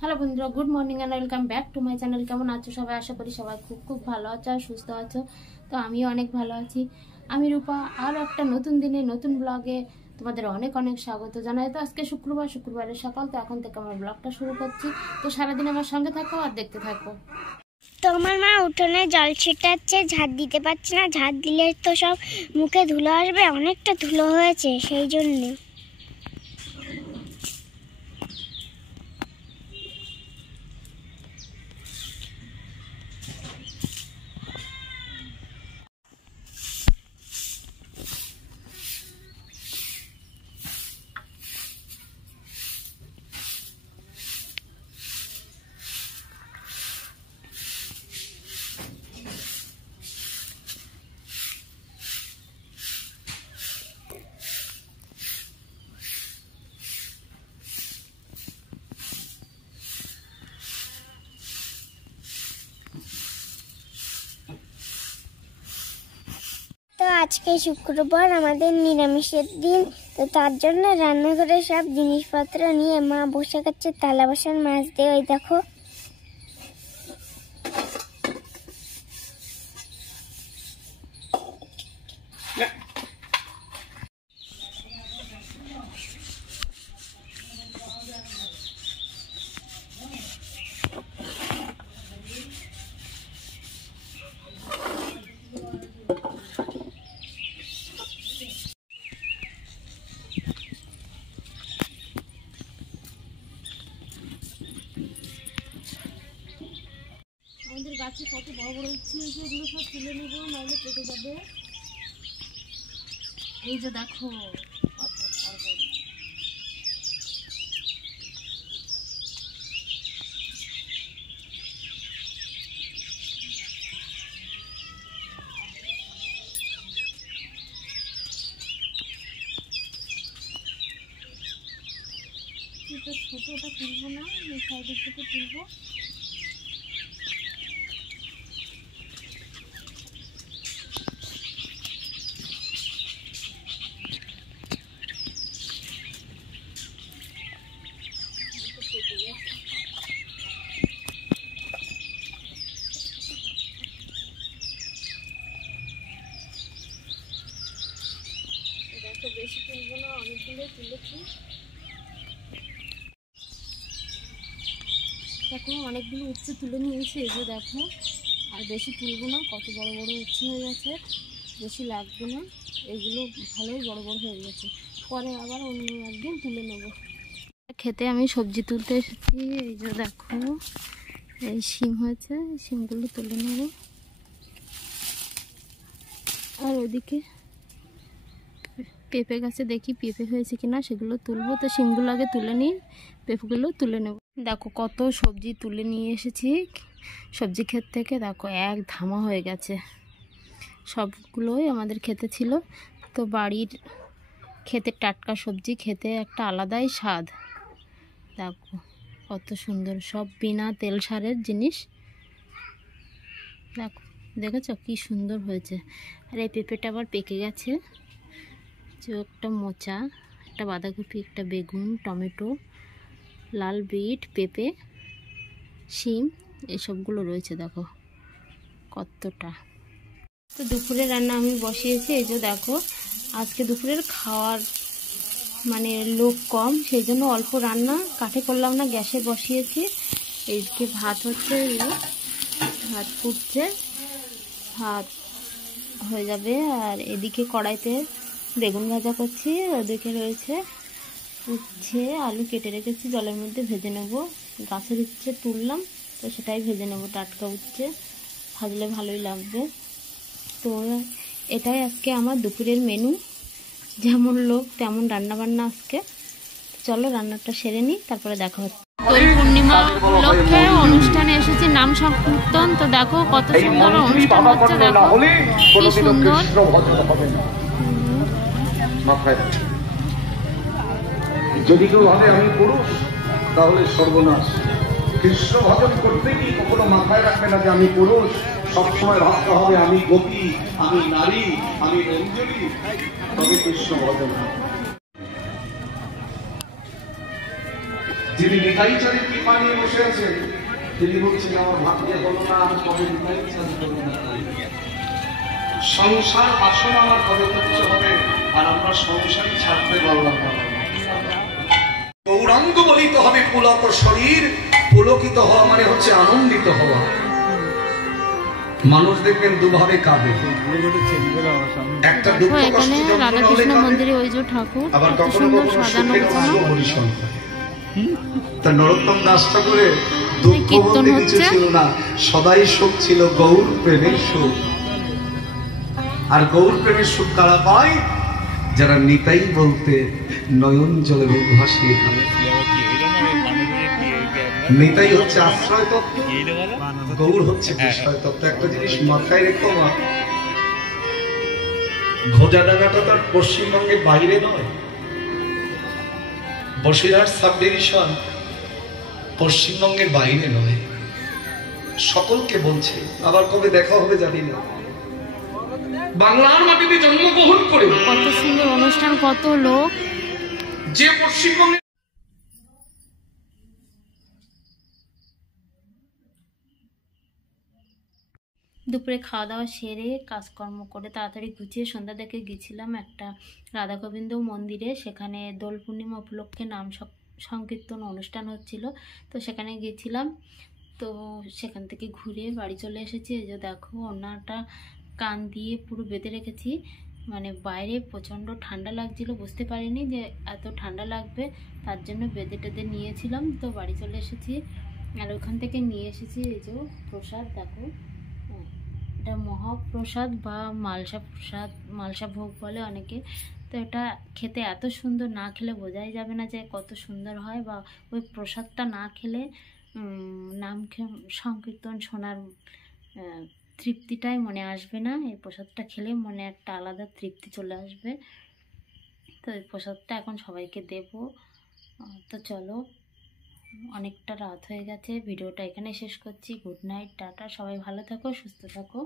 Hello বন্ধুরা, good morning and welcome back to my channel. কেমন আছো সবাই? আশা করি সবাই খুব ভালো আছো আর সুস্থ আছো। তো আমিও অনেক ভালো আছি। আমি রূপা, আর একটা নতুন দিনে নতুন ব্লগে তোমাদের অনেক অনেক স্বাগত জানাই। তো আজকে শুক্রবারের সকাল। তো এখন থেকে আমার ব্লগটা শুরু করছি। তো সারাদিন আমার সঙ্গে থাকো আর দেখতে থাকো। তো আমার মা উঠোনে জল ছিটাচ্ছে, ঝাড় দিতে পারছে না। ঝাড় দিলে তো সব মুখে ধুলো আসবে, অনেকটা ধুলো হয়েছে সেই জন্যে। তো আজকে শুক্রবার, আমাদের নিরামিষের দিন। তো তার জন্য রান্নাঘরে সব জিনিসপত্র নিয়ে মা বসে গেছে থালা বাসন মাজতে। ওই দেখো, আমাদের গাছে কত বড় বড় উচ্ছে হয়েছে, এগুলো সব তুলে নেবো, নাহলে পেকে যাবে। এই যে দেখো কত বড় বড়। এটা ছোটটা তুলবো না, এই সাইডের থেকে তুলবো। বেশি তুলবো না, অনেকগুলোই তুলেছি। দেখো অনেকগুলো উচ্ছে তুলে নিয়েছি, এই যে দেখো। আর বেশি তুলবো না, কত বড় বড় উচ্ছে হয়ে গেছে, বেশি লাগবে না। এগুলো ভালোই বড় বড় হয়ে গেছে, পরে আবার অন্য একদিন তুলে নেব। খেতে আমি সবজি তুলতে এসেছি। এই যে দেখো, এই শিম হয়েছে, শিমগুলো তুলে নেব। আর ওদিকে পেঁপে গাছে দেখি পেঁপে হয়েছে কিনা, সেগুলো তুলবো। তো শিমগুলো আগে তুলে নিই, পেঁপেগুলো তুলে নেব। দেখো কত সবজি তুলে নিয়ে এসেছি সবজি ক্ষেত থেকে। দেখো এক ধামা হয়ে গেছে, সবগুলোই আমাদের খেতে ছিল। তো বাড়ির ক্ষেতের টাটকা সবজি খেতে একটা আলাদাই স্বাদ। দেখো কত সুন্দর, সব বিনা তেল সারের জিনিস। দেখো, দেখেছো কি সুন্দর হয়েছে। আর এই পেঁপেটা আবার পেকে গেছে। যে একটা মোচা, একটা বাঁধাকপি, একটা বেগুন, টমেটো, লাল বিট, পেঁপে, শিম, এসবগুলো রয়েছে। দেখো কতটা। তো দুপুরে রান্না আমি বসিয়েছি। এই যে দেখো, আজকে দুপুরের খাওয়ার মানে লোক কম, সেই জন্য অল্প রান্না, কাঠে করলাম না, গ্যাসে বসিয়েছি। এইদিকে ভাত হচ্ছে, ভাত ফুটছে, ভাত হয়ে যাবে। আর এদিকে কড়াইতে বেগুন ভাজা করছি, ওদিকে রয়েছে উচ্ছে, আলু কেটে রেখেছি, জলের মধ্যে ভেজে নেব। গাছের উচ্ছে তুললাম, তো সেটাই ভেজে নেব। টাটকা উচ্ছে ভাজলে ভালোই লাগবে। তো এটাই আজকে আমার দুপুরের মেনু। যেমন লোক তেমন রান্নাবান্না আজকে। চলো রান্নাটা সেরে নিই, তারপরে দেখা হচ্ছে। দোল পূর্ণিমা উপলক্ষে অনুষ্ঠানে এসেছি, নাম সংকীর্তন। তো দেখো কত সুন্দর অনুষ্ঠান হচ্ছে, দেখো কি সুন্দর। যদি কেউ ভাবে আমি পুরুষ, তাহলে সর্বনাশ। কৃষ্ণ ভজন করতে কি কখনো মাথায় রাখবে না যে আমি পুরুষ। সবসময় ভাবতে হবে আমি গোপী, আমি নারী, আমি অঞ্জলি, তবে কৃষ্ণ ভজন। যিনি নিতাই চাঁদের কৃপা নিয়ে বসে আছেন তিনি বলছেন আমার ভাগ্যে হলো না, আমি কবে নিতাই চাঁদ হলো না। সংসার বাসনা আমার কবে তুচ্ছ হবে, আর আমরা সংসারই ছাড়তে পারলাম না। গৌরাঙ্গ বলিত হবে পুলক শরীর, পুলকিত হওয়া মানে হচ্ছে আনন্দিত হওয়া। মানুষ দেখবেন দুভাবে কাঁদে, একটা দুঃখ কষ্ট যন্ত্রণা হলে কাঁদে, আবার কখনো কখনো সুখের অশ্রু বর্ষণ করে। তা নরোত্তম দাস ঠাকুরের দুঃখ বলতে কিছু ছিল না, সদাই সুখ ছিল, গৌর প্রেমের সুখ। আর গৌর প্রেমের সুখ কারা পায়? যারা নিতাই বলতে নয়ন জলে মুখ ভাসিয়ে খাবে। নিতাই হচ্ছে আশ্রয় তত্ত্ব, গৌর হচ্ছে বিষয় তত্ত্ব। একটা জিনিস মাথায় রেখো, ঘোজাডাঙ্গাটা তার পশ্চিমবঙ্গের বাইরে নয়, বসিরহাট সাব ডিভিশন পশ্চিমবঙ্গের বাইরে নয়। সকলকে বলছে, আবার কবে দেখা হবে জানি না। বাংলার মাটিতে জন্মগ্রহণ করে কত সুন্দর অনুষ্ঠান, কত লোক। যে পশ্চিমবঙ্গে দুপুরে খাওয়া দাওয়া সেরে কাজকর্ম করে তাড়াতাড়ি গুছিয়ে সন্ধ্যা দেখে গেছিলাম একটা রাধা গোবিন্দ মন্দিরে। সেখানে দোল পূর্ণিমা উপলক্ষে নাম সংকীর্তন অনুষ্ঠান হচ্ছিল, তো সেখানে গেছিলাম। তো সেখান থেকে ঘুরে বাড়ি চলে এসেছি। এই যে দেখো, ওড়নাটা কান দিয়ে পুরো বেঁধে রেখেছি, মানে বাইরে প্রচণ্ড ঠান্ডা লাগছিল, বুঝতে পারিনি যে এত ঠান্ডা লাগবে, তার জন্য বেঁধে টেঁধে নিয়েছিলাম। তো বাড়ি চলে এসেছি, আর ওখান থেকে নিয়ে এসেছি এই যে প্রসাদ। দেখো, এটা মহাপ্রসাদ বা মালসা প্রসাদ, মালসা ভোগ বলে অনেকে। তো এটা খেতে এত সুন্দর, না খেলে বোঝাই যাবে না যে কত সুন্দর হয়, বা ওই প্রসাদটা না খেলে নাম সংকীর্তন শোনার তৃপ্তিটাই মনে আসবে না। এই প্রসাদটা খেলে মনে একটা আলাদা তৃপ্তি চলে আসবে। তো এই প্রসাদটা এখন সবাইকে দেব। তো চলো, অনেকটা রাত হয়ে গেছে, ভিডিওটা এখানে শেষ করছি। গুড নাইট, টাটা, সবাই ভালো থাকো, সুস্থ থাকো।